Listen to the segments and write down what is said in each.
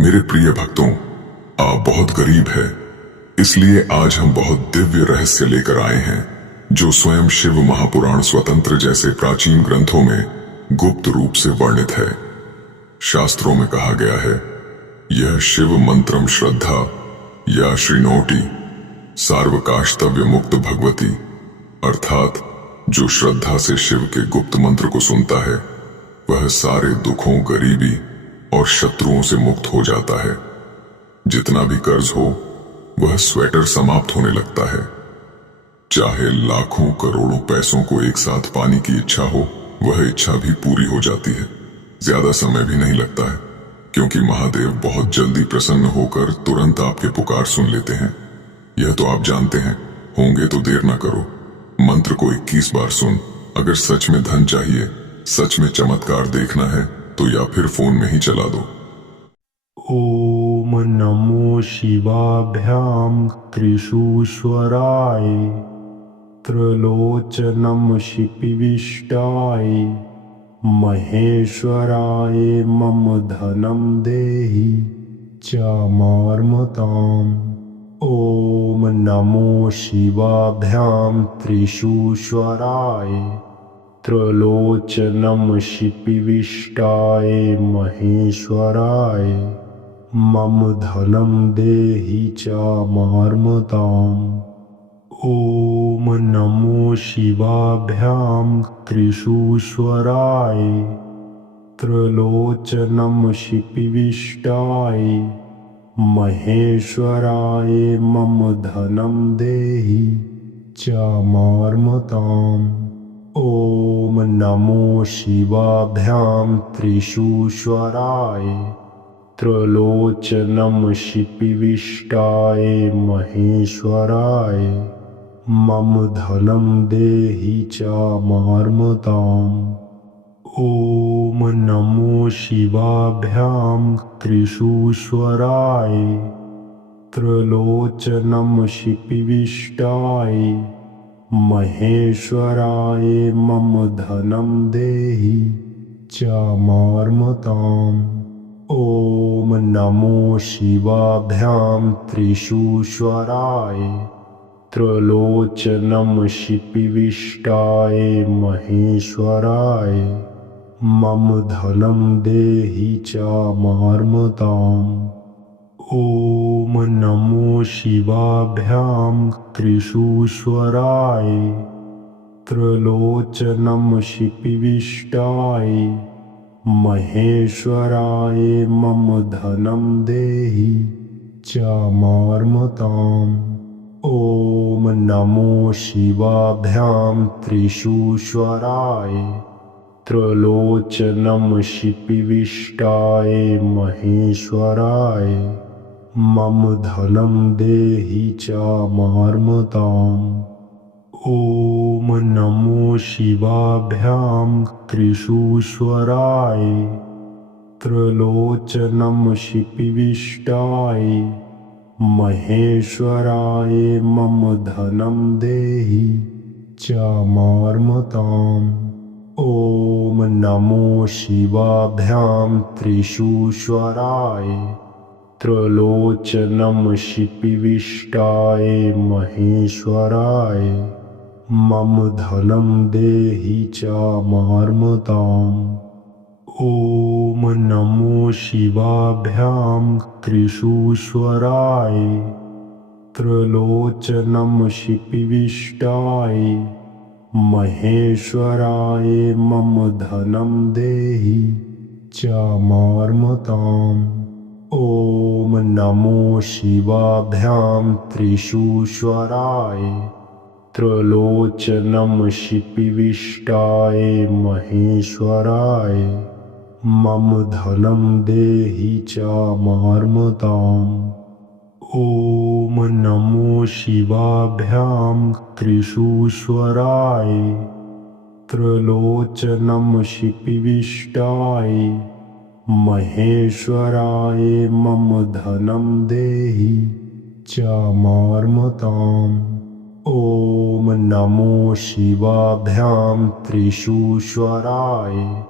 मेरे प्रिय भक्तों, आप बहुत गरीब है, इसलिए आज हम बहुत दिव्य रहस्य लेकर आए हैं जो स्वयं शिव महापुराण स्वतंत्र जैसे प्राचीन ग्रंथों में गुप्त रूप से वर्णित है। शास्त्रों में कहा गया है, यह शिव मंत्रम श्रद्धा या श्रीनोटी सार्वकाष्टव्य मुक्त भगवती, अर्थात जो श्रद्धा से शिव के गुप्त मंत्र को सुनता है वह सारे दुखों, गरीबी और शत्रुओं से मुक्त हो जाता है। जितना भी कर्ज हो वह स्वेटर समाप्त होने लगता है। चाहे लाखों करोड़ों पैसों को एक साथ पाने की इच्छा हो, वह इच्छा भी पूरी हो जाती है। ज्यादा समय भी नहीं लगता है, क्योंकि महादेव बहुत जल्दी प्रसन्न होकर तुरंत आपके पुकार सुन लेते हैं। यह तो आप जानते हैं, होंगे तो देर ना करो। मंत्र को 21 बार सुन। अगर सच में धन चाहिए, सच में चमत्कार देखना है, तो या फिर फोन में ही चला दो। ओम नमो शिवाभ्याम त्रिशूश्वराय त्रिलोचनम शिपिविष्टाय महेश्वराय मम धनम देहि चामार्मताम्। ओम नमो शिवाभ्याम त्रिशूश्वराय त्रिलोचनम शिपिविष्टाय महेश्वराय मम धनम देहि चामार्मताम्। ओम नमो शिवाभ्याम त्रिशूश्वराय त्रिलोचनम शिपिविष्टाय महेश्वराय मम धनम देहि चामार्मताम्। ओम नमो शिवाभ्याम त्रिशूश्वराय त्रिलोचनम शिपिविष्टाय महेश्वराय मम धनम देहि चामार्मताम्। ओम नमो शिवाभ्याम त्रिशूश्वराय त्रिलोचनम शिपिविष्टाय महेश्वराय मम धनम देहि चामार्मताम्। ओम नमो शिवाभ्याम त्रिशूश्वराय त्रिलोचनम शिपिविष्टाय महेश्वराय मम धनम देहि चामार्मताम्। ओम नमो शिवाभ्याम त्रिशूश्वराय त्रिलोचनम शिपिविष्टाय महेश्वराय मम धनम देहि चामार्मताम्। ओम नमो शिवाभ्याम त्रिशूश्वराय त्रिलोचनम शिपिविष्टाय महेश्वराय मम धनम देहि चामार्मताम्। ओम नमो शिवाभ्याम त्रिशूश्वराय त्रिलोचनम शिपिविष्टाय महेश्वराय मम धनम देहि चामार्मताम्। ओम नमो शिवाभ्याम त्रिशूश्वराय त्रिलोचनम शिपिविष्टाय महेश्वराय मम धनम देहि चामार्मताम्। ओम नमो शिवाभ्याम त्रिशूश्वराय त्रिलोचनम शिपिविष्टाय महेश्वराय मम धनम देहि चामार्मताम्। ओम नमो शिवाभ्याम त्रिशूश्वराय त्रिलोचनम शिपिविष्टाय महेश्वराय मम धनम देहि चामार्मताम्। ओम नमो शिवाभ्याम त्रिशूश्वराय त्रिलोचनम शिपिविष्टाय महेश्वराय मम धनम देहि चामार्मताम्। ओम नमो शिवाभ्याम त्रिशूश्वराय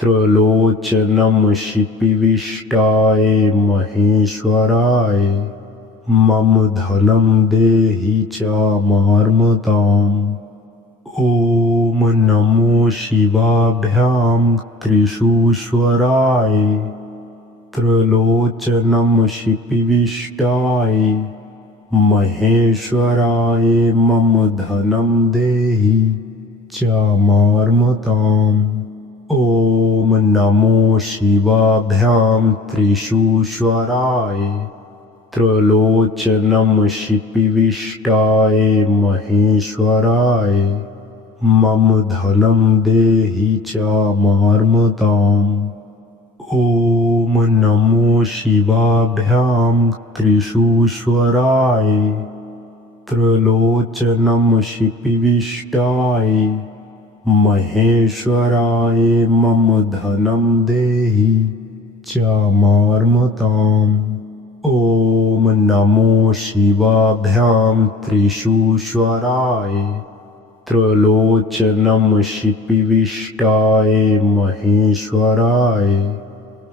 त्रिलोचनं शिपिविष्टाय महेश्वराय मम धनं देहि च मार्मताम्। ॐ नमो शिवाभ्यां त्रिशूश्वराय त्रिलोचनं शिपिविष्टाय महेश्वराय मम धनं देहि च मार्मताम्। ॐ नमो शिवाभ्यां त्रिशूश्वराय त्रिलोचनं शिपिविष्टाय महेश्वराय मम धनं देहि च मार्मताम्। ॐ नमो शिवाभ्यां त्रिशूश्वराय त्रिलोचनं शिपिविष्टाय महेश्वराय मम धनं देहि च मार्मताम्। ॐ नमो शिवाभ्यां त्रिशूश्वराय त्रिलोचनं शिपिविष्टाय महेश्वराय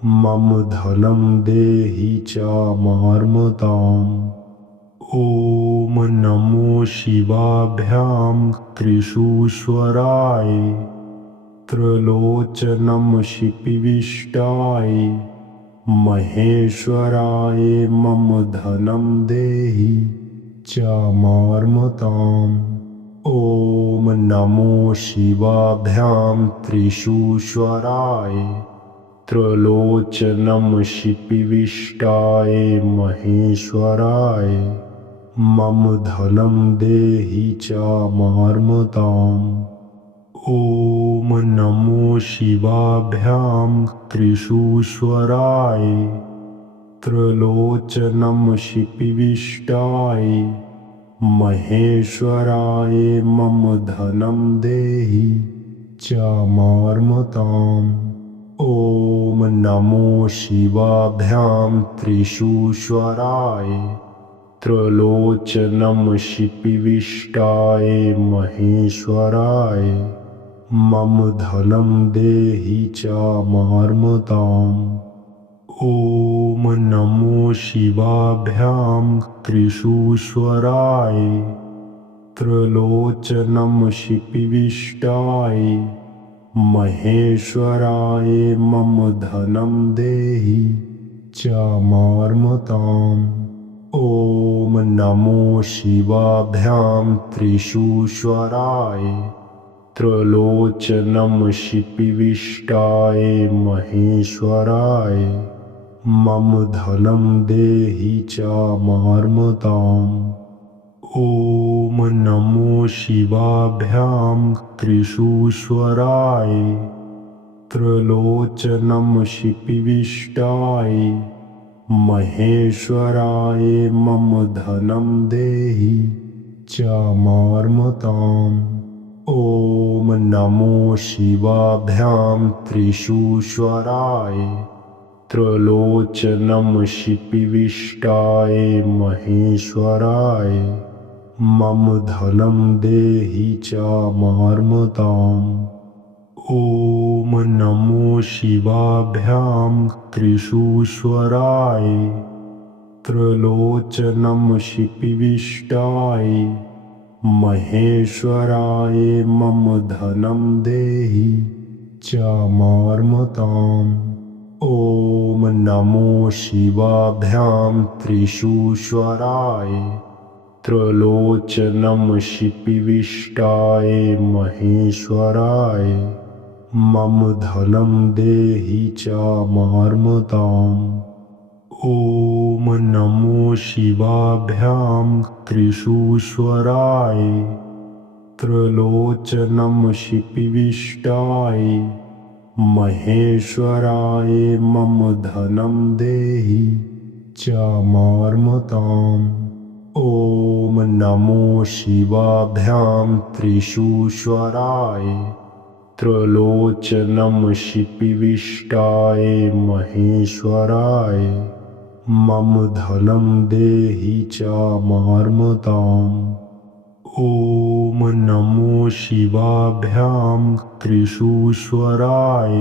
मम धनं देहि च मार्मताम्। ॐ नमो शिवाभ्यां त्रिशूश्वराय त्रिलोचनं शिपिविष्टाय महेश्वराय मम धनं देहि च मार्मताम्। ॐ नमो शिवाभ्यां त्रिशूश्वराय त्रिलोचनं शिपिविष्टाय महेश्वराय मम धनं देहि च मार्मताम्। ॐ नमो शिवाभ्यां त्रिशूश्वराय त्रिलोचनं शिपिविष्टाय महेश्वराय मम धनं देहि च मार्मताम्। ॐ नमो शिवाभ्यां त्रिशूश्वराय त्रिलोचनं शिपिविष्टाय महेश्वराय मम धनं देहि च मार्मताम्। ॐ नमो शिवाभ्यां त्रिशूश्वराय त्रिलोचनं शिपिविष्टाय महेश्वराय मम धनं देहि च मार्मताम्। ॐ नमो शिवाभ्यां त्रिशूश्वराय त्रिलोचनं शिपिविष्टाय महेश्वराय मम धनं देहि च मार्मताम्। ॐ नमो शिवाभ्यां त्रिशूश्वराय त्रिलोचनं शिपिविष्टाय महेश्वराय मम धनं देहि च मार्मताम्। ॐ नमो शिवाभ्यां त्रिशूश्वराय त्रिलोचनं शिपिविष्टाय महेश्वराय मम धनं देहि च मार्मताम्। ॐ नमो शिवाभ्यां त्रिशूश्वराय त्रिलोचनं शिपिविष्टाय महेश्वराय मम धनं देहि च मार्मताम्। ॐ नमो शिवाभ्यां त्रिशूश्वराय त्रिलोचनं शिपिविष्टाय महेश्वराय मम धनं देहि च मार्मताम्। ॐ नमो शिवाभ्यां त्रिशूश्वराय त्रिलोचनं शिपिविष्टाय महेश्वराय मम धनं देहि च मार्मताम्। ॐ नमो शिवाभ्यां त्रिशूश्वराय त्रिलोचनं शिपिविष्टाय महेश्वराय मम धनं देहि च मार्मताम्। ॐ नमो शिवाभ्यां त्रिशूश्वराय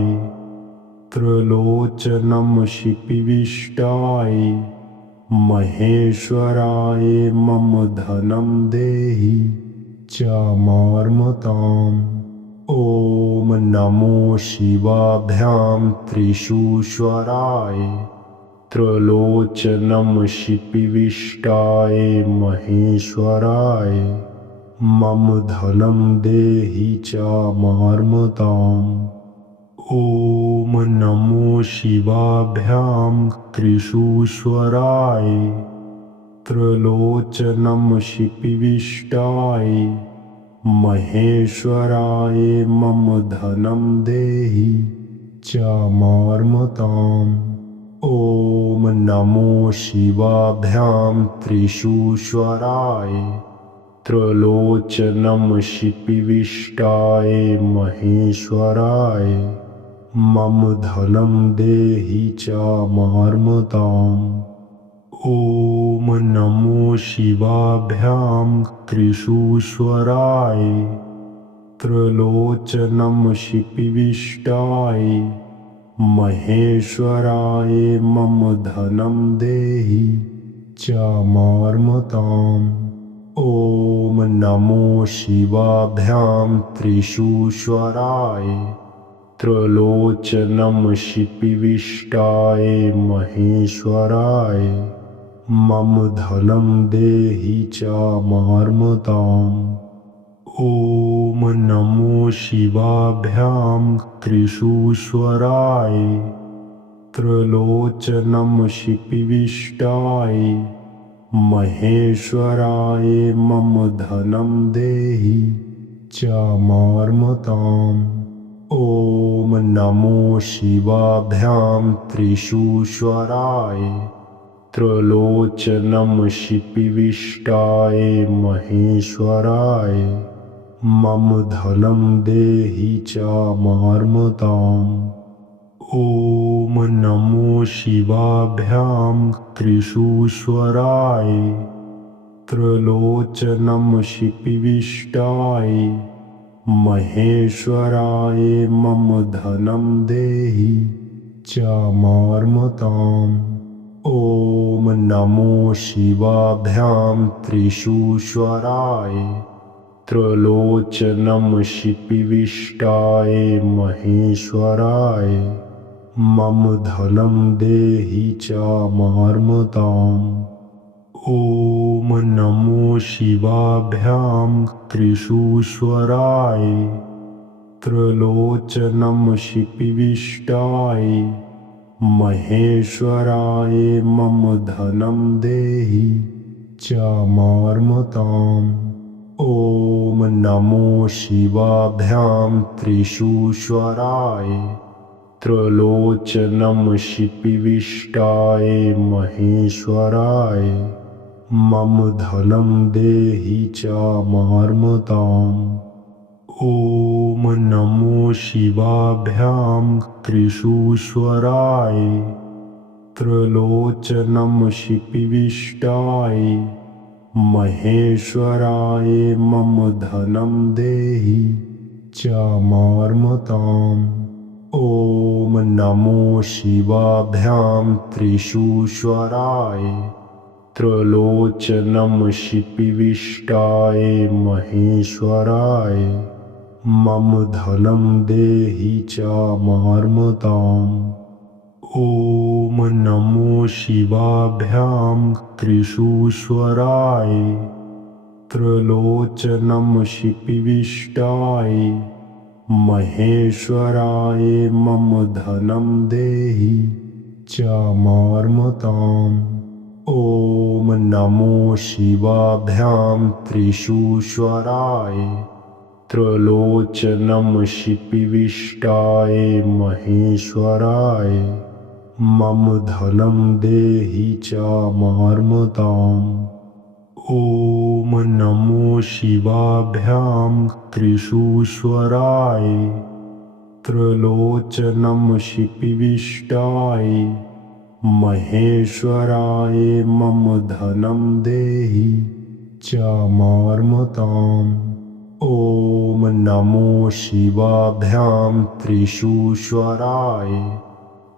त्रिलोचनं शिपिविष्टाय महेश्वराय मम धनं देहि चामार्मताम्। ॐ नमो शिवाभ्यां त्रिशूश्वराय त्रिलोचनं शिपिविष्टाय महेश्वराय मम धनं देहि चामार्मताम्। ॐ नमो शिवाभ्यां त्रिशूश्वराय त्रिलोचनं शिपिविष्टाय महेश्वराय मम धनं देहि चामार्मताम्। ॐ नमो शिवाभ्यां त्रिशूश्वराय त्रिलोचनं शिपिविष्टाय महेश्वराय मम धनं देहि चामार्मताम्। ॐ नमो शिवाभ्यां त्रिशूश्वराय त्रिलोचनं शिपिविष्टाय महेश्वराय मम धनं देहि चामार्मताम्। ॐ नमो शिवाभ्यां त्रिशूश्वराय त्रिलोचनं शिपिविष्टाय महेश्वराय मम धनं देहि चामार्मताम्। ॐ नमो शिवाभ्यां त्रिशूश्वराय त्रिलोचनं शिपिविष्टाय महेश्वराय मम धनं देहि चामार्मताम्। ॐ नमो शिवाभ्यां त्रिशूश्वराय त्रिलोचनं शिपिविष्टाय महेश्वराय मम धनं देहि चामार्मताम्। ॐ नमो शिवाभ्यां त्रिशूश्वराय त्रिलोचनं शिपिविष्टाय महेश्वराय मम धनं देहि चामार्मताम्। ॐ नमो शिवाभ्यां त्रिशूश्वराय त्रिलोचनं शिपिविष्टाय महेश्वराय मम धनं देहि चामार्मताम्। ॐ नमो शिवाभ्यां त्रिशूश्वराय त्रिलोचनं शिपिविष्टाय महेश्वराय मम धनं देहि चामार्मताम्। ॐ नमो शिवाभ्यां त्रिशूश्वराय त्रिलोचनं शिपिविष्टाय महेश्वराय मम धनं देहि चामार्मताम्। ॐ नमो शिवाभ्यां त्रिशूश्वराय त्रिलोचनं शिपिविष्टाय महेश्वराय मम धनं देहि चामार्मताम्। ॐ नमो शिवाभ्यां त्रिशूश्वराय त्रिलोचनं शिपिविष्टाय महेश्वराय मम धनं देहि चामार्मताम्। ॐ नमो शिवाभ्यां त्रिशूश्वराय त्रिलोचनं शिपिविष्टाय महेश्वराय मम धनं देहि चामार्मताम्। ॐ नमो शिवाभ्यां त्रिशूश्वराय त्रिलोचनं शिपिविष्टाय महेश्वराय मम धनं देहि चामार्मताम्। ॐ नमो शिवाभ्यां त्रिशूश्वराय त्रिलोचनं शिपिविष्टाय महेश्वराय मम धनं देहि चामार्मताम्। ॐ नमो शिवाभ्यां त्रिशूश्वराय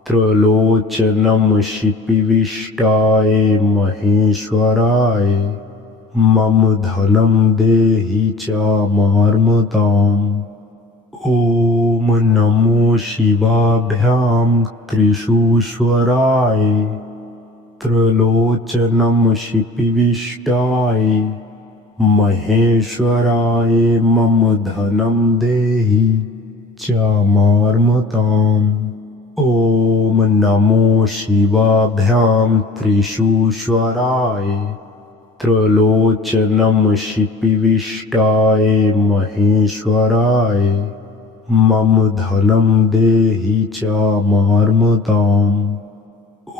त्रिलोचनं शिपिविष्टाय महेश्वराय मम धनं देहि चामार्मताम्। ॐ नमो शिवाभ्यां त्रिशूश्वराय त्रिलोचनं शिपिविष्टाय महेश्वराय मम धनं देहि चामार्मताम्। ॐ नमो शिवाभ्यां त्रिशूश्वराय त्रिलोचनं शिपिविष्टाय महेश्वराय मम धनं देहि चामार्मताम्।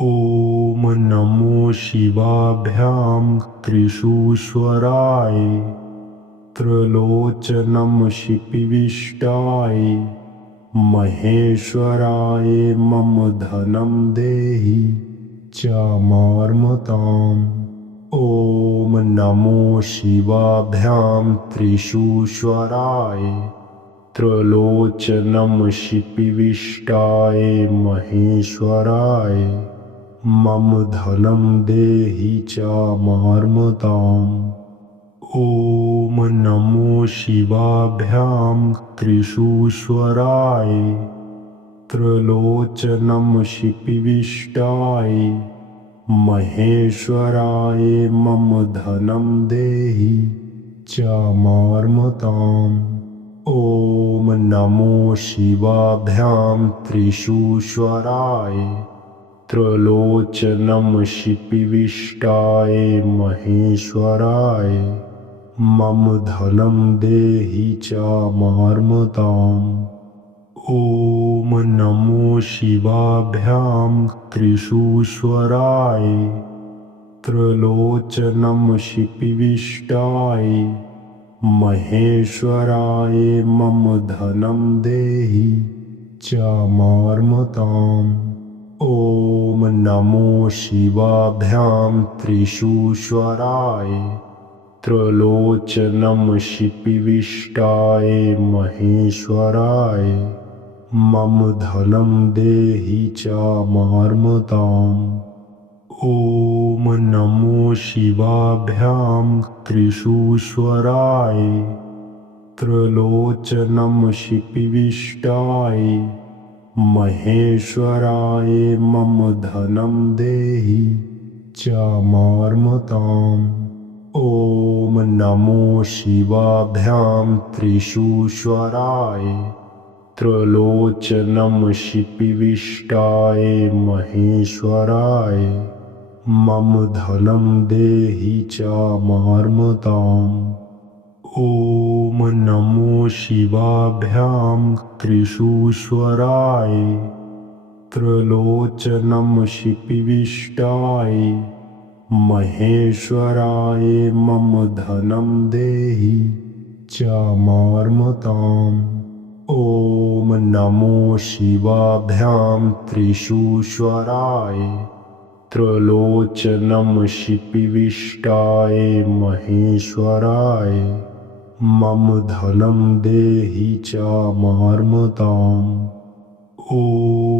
ॐ नमो शिवाभ्यां त्रिशूश्वराय त्रिलोचनं शिपिविष्टाय महेश्वराय मम धनं देहि चामार्मताम्। ॐ नमो शिवाभ्यां त्रिशूश्वराय त्रिलोचनं शिपिविष्टाय महेश्वराय मम धनं देहि चामार्मताम्। ॐ नमो शिवाभ्यां त्रिशूश्वराय त्रिलोचनं शिपिविष्टाय महेश्वराय मम धनं देहि चामार्मताम्। ॐ नमो शिवाभ्यां त्रिशूश्वराय त्रिलोचनं शिपिविष्टाय महेश्वराय मम धनं देहि चामार्मताम्। ॐ नमो शिवाभ्यां त्रिशूश्वराय त्रिलोचनं शिपिविष्टाय महेश्वराय मम धनं देहि चामार्मताम्। ॐ नमो शिवाभ्यां त्रिशूश्वराय त्रिलोचनं शिपिविष्टाय महेश्वराय मम धनं देहि चामार्मताम्। ॐ नमो शिवाभ्यां त्रिशूश्वराय त्रिलोचनं शिपिविष्टाय महेश्वराय मम धनं देहि चामार्मताम्। ॐ नमो शिवाभ्यां त्रिशूश्वराय त्रिलोचनं शिपिविष्टाय महेश्वराय मम धनं देहि चामार्मताम्। ॐ नमो शिवाभ्यां त्रिशूश्वराय त्रिलोचनं शिपिविष्टाय महेश्वराय मम धनं देहि चामार्मताम्। ॐ नमो शिवाभ्यां त्रिशूश्वराय त्रिलोचनं शिपिविष्टाय महेश्वराय मम धनं देहि चामार्मताम्। ॐ